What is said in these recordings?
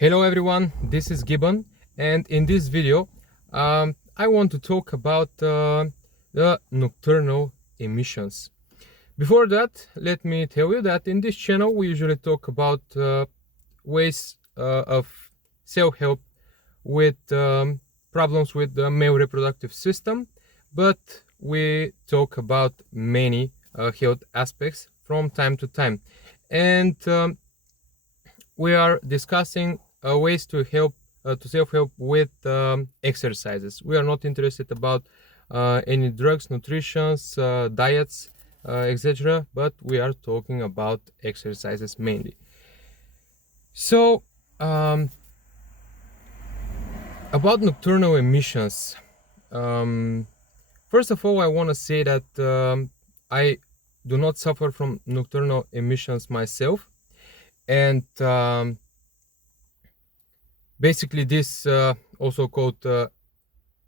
Hello everyone, this is Gibbon, and in this video I want to talk about the nocturnal emissions. Before that, let me tell you that in this channel we usually talk about ways of self-help with problems with the male reproductive system, but we talk about many health aspects from time to time. And we are discussing ways to help to self-help with exercises. We are not interested about any drugs, nutritions, diets, etc., but we are talking about exercises mainly. So about nocturnal emissions, first of all I want to say that I do not suffer from nocturnal emissions myself, and basically this also called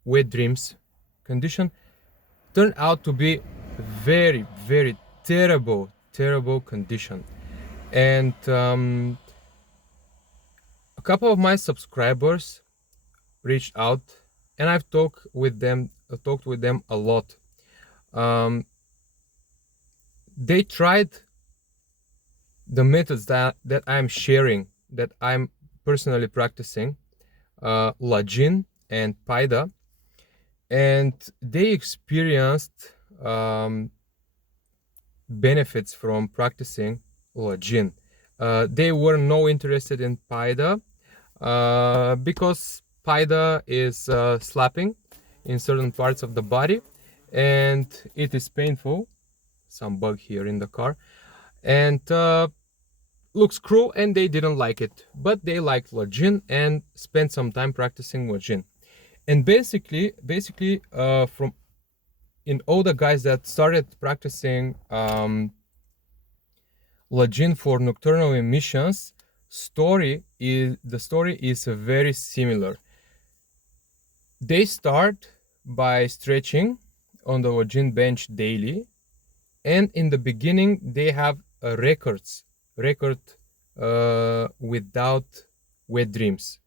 wet dreams condition turned out to be very terrible condition. And a couple of my subscribers reached out, and I've talked with them a lot. They tried the methods that I'm sharing, that I'm personally practicing, Lajin and Paida, and they experienced benefits from practicing Lajin. They were no interested in Paida because Paida is slapping in certain parts of the body, and it is painful. Some bug here in the car, and looks cruel, and they didn't like it, but they liked Lajin and spent some time practicing Lajin. And basically from in all the guys that started practicing Lajin for nocturnal emissions, the story is very similar. They start by stretching on the Lajin bench daily, and in the beginning they have a record without wet dreams.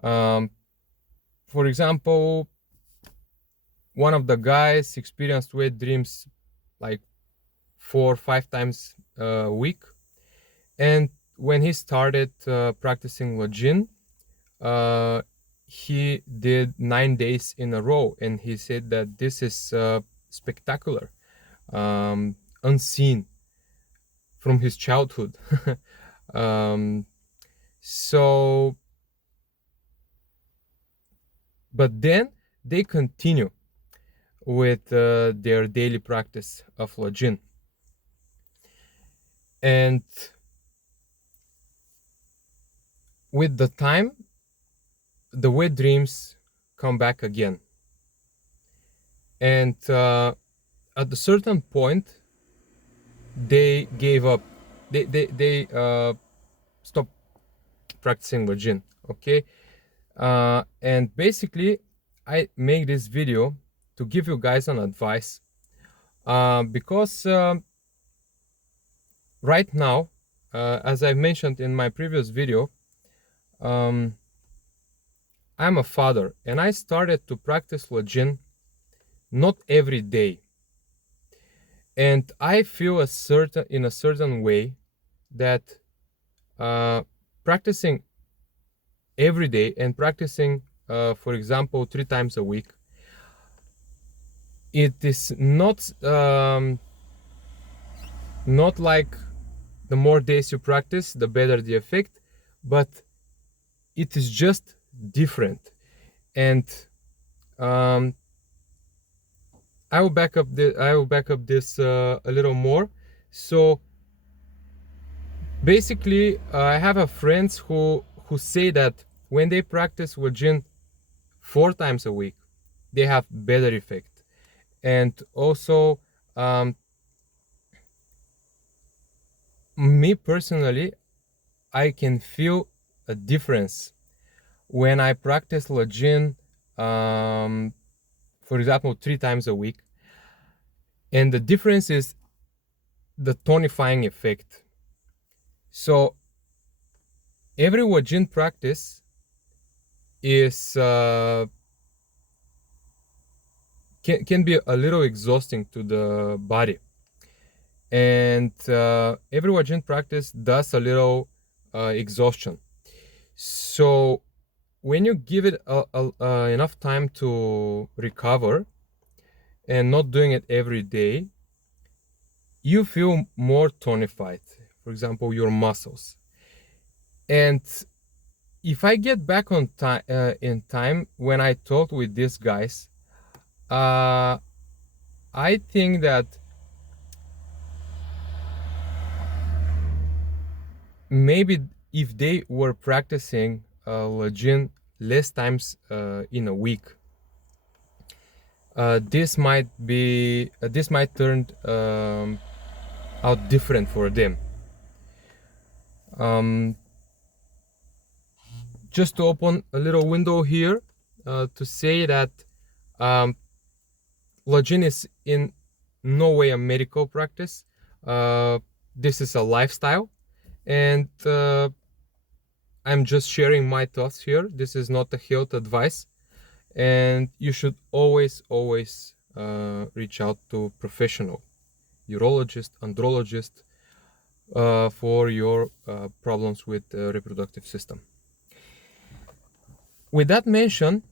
For example, one of the guys experienced wet dreams like 4 or 5 times a week, and when he started practicing Lajin, he did 9 days in a row, and he said that this is spectacular, unseen from his childhood. So but then they continue with their daily practice of Lajin, and with the time the wet dreams come back again, and at a certain point they gave up. They stopped practicing Lajin. Okay, and basically I make this video to give you guys an advice, because right now, as I mentioned in my previous video, I'm a father, and I started to practice Lajin not every day, and I feel in a certain way that practicing every day and practicing for example 3 times a week, it is not like the more days you practice the better the effect, but it is just different. And I will back up this a little more. So basically I have friends who say that when they practice Lajin 4 times a week, they have better effect. And also me personally, I can feel a difference when I practice Lajin, for example 3 times a week, and the difference is the tonifying effect. So every Lajin practice is can be a little exhausting to the body, and every Lajin practice does a little exhaustion. So when you give it enough time to recover and not doing it every day, you feel more tonified, for example, your muscles. And if I get back on time in time when I talked with these guys, I think that maybe if they were practicing Lajin less times in a week, this might turn out different for them. Just to open a little window here to say that Lajin is in no way a medical practice. This is a lifestyle, and I'm just sharing my thoughts here. This is not a health advice, and you should always reach out to professional, urologist, andrologist, for your problems with the reproductive system. With that mentioned,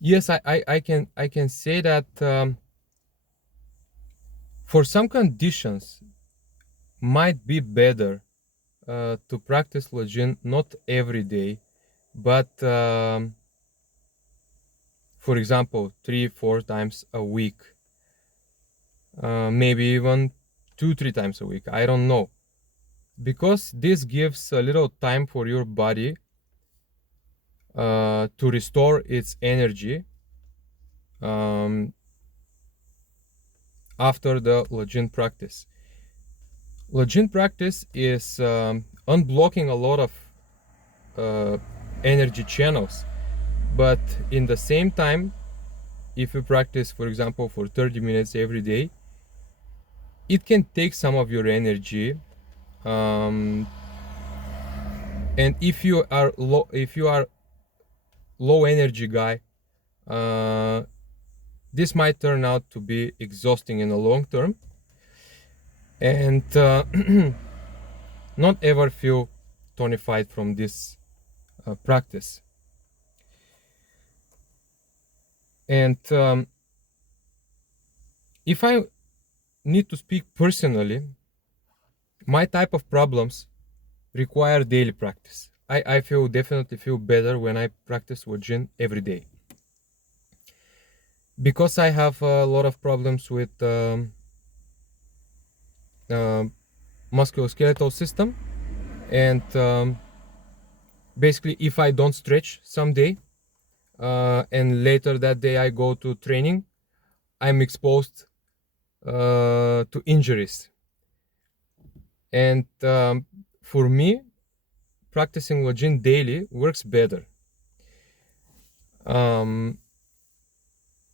yes, I can say that for some conditions might be better to practice Lajin not every day, but for example 3-4 times a week, maybe even 2-3 times a week, I don't know, because this gives a little time for your body to restore its energy after the Lajin practice. Lajin practice is unblocking a lot of energy channels, but in the same time, if you practice, for example, for 30 minutes every day, it can take some of your energy, and if you are low energy guy, this might turn out to be exhausting in the long term, and not ever feel tonified from this practice. And if I need to speak personally, my type of problems require daily practice. I definitely feel better when I practice Lajin every day, because I have a lot of problems with musculoskeletal system, and basically if I don't stretch someday and later that day I go to training, I'm exposed to injuries. And for me, practicing Lajin daily works better.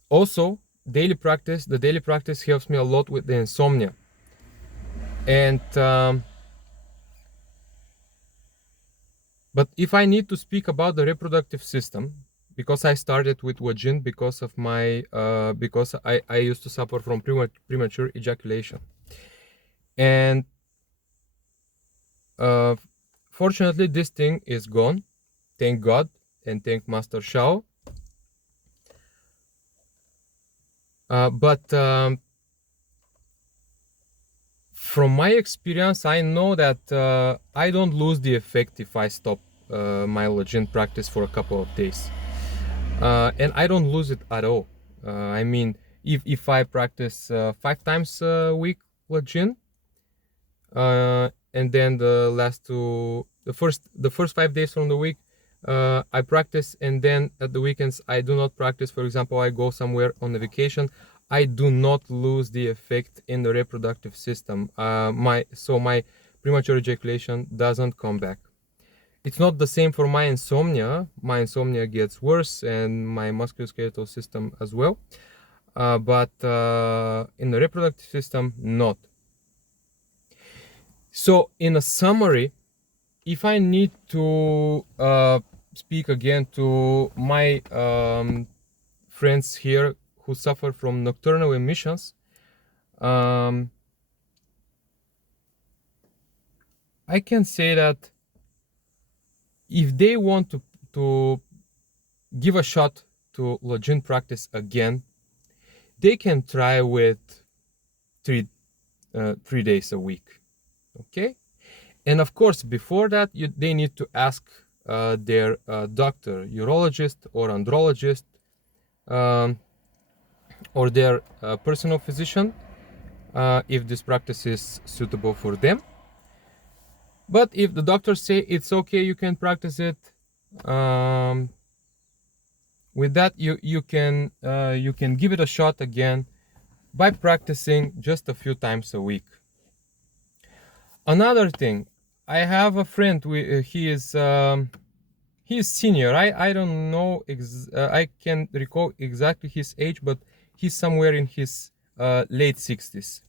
Also, the daily practice helps me a lot with the insomnia. And but if I need to speak about the reproductive system, because I started with Lajin because of my because I used to suffer from premature ejaculation, and fortunately this thing is gone, thank God, and thank Master Shao. But from my experience, I know that I don't lose the effect if I stop my Lajin practice for a couple of days, and I don't lose it at all. I mean, if I practice 5 times a week Lajin, and then the first 5 days from the week I practice, and then at the weekends I do not practice. For example, I go somewhere on a vacation, I do not lose the effect in the reproductive system. My premature ejaculation doesn't come back. It's not the same for my insomnia. My insomnia gets worse, and my musculoskeletal system as well, but in the reproductive system, not. So in a summary, if I need to speak again to my friends here who suffer from nocturnal emissions, I can say that if they want to give a shot to Lajin practice again, they can try with 3 days a week. Okay, and of course before that they need to ask their doctor, urologist or andrologist, or their personal physician if this practice is suitable for them. But if the doctors say it's okay, you can practice it, with that you can give it a shot again by practicing just a few times a week. Another thing, I have a friend, he is senior. I don't know, I can't recall exactly his age, but he's somewhere in his late 60s.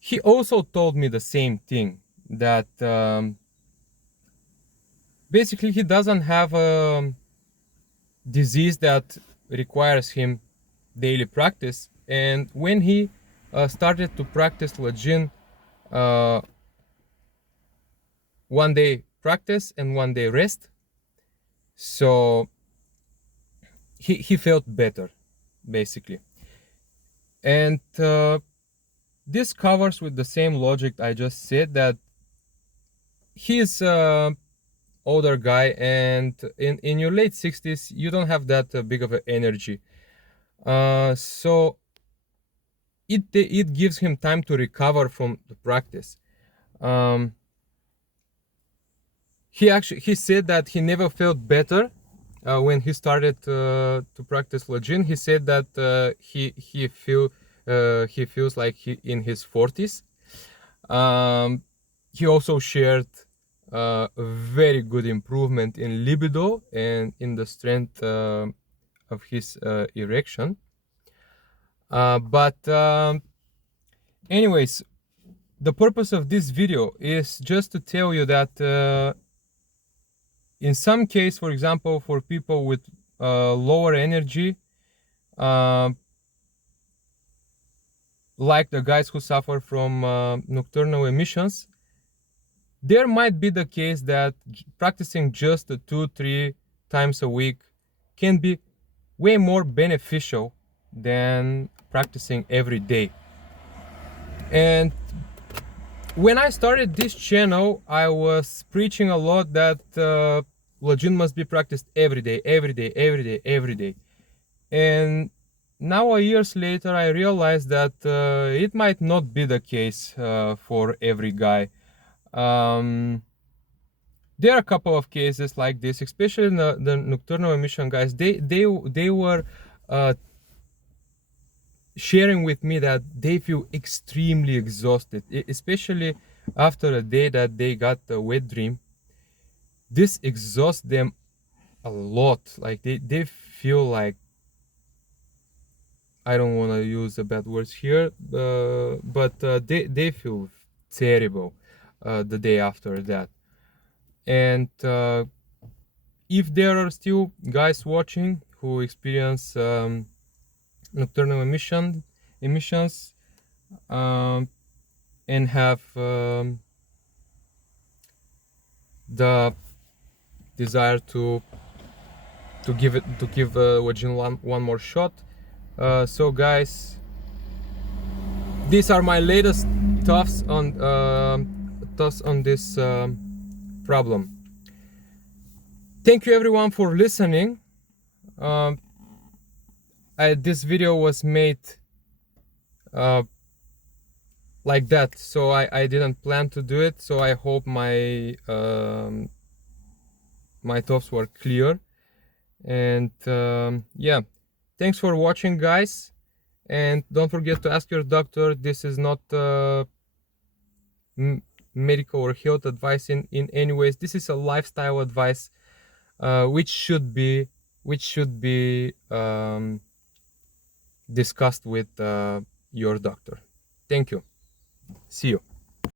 He also told me the same thing, that basically he doesn't have a disease that requires him daily practice, and when he started to practice Lajin, one day practice and one day rest, so he felt better basically. And this covers with the same logic I just said, that he's older guy, and in your late 60s you don't have that big of an energy, so it gives him time to recover from the practice. He said that he never felt better when he started to practice Lajin. He said that he feels like he in his 40s. He also shared a very good improvement in libido and in the strength of his erection. But anyways, the purpose of this video is just to tell you that in some case, for example, for people with lower energy, like the guys who suffer from nocturnal emissions, there might be the case that practicing just 2-3 times a week can be way more beneficial than practicing every day. And when I started this channel, I was preaching a lot that Lajin must be practiced every day, every day, every day, every day. And now, years later, I realized that it might not be the case for every guy. There are a couple of cases like this, especially the nocturnal emission guys. They were sharing with me that they feel extremely exhausted, especially after a day that they got a wet dream. This exhausts them a lot. Like they feel like, I don't want to use the bad words here, but they feel terrible the day after that. And if there are still guys watching who experience nocturnal emissions and have the desire to give Lajin one more shot, so guys, these are my latest thoughts on this problem. Thank you everyone for listening. This video was made like that, so I didn't plan to do it, so I hope my my thoughts were clear. And yeah, thanks for watching, guys, and don't forget to ask your doctor. This is not medical or health advice in any ways. This is a lifestyle advice, which should be discussed with your doctor. Thank you. See you.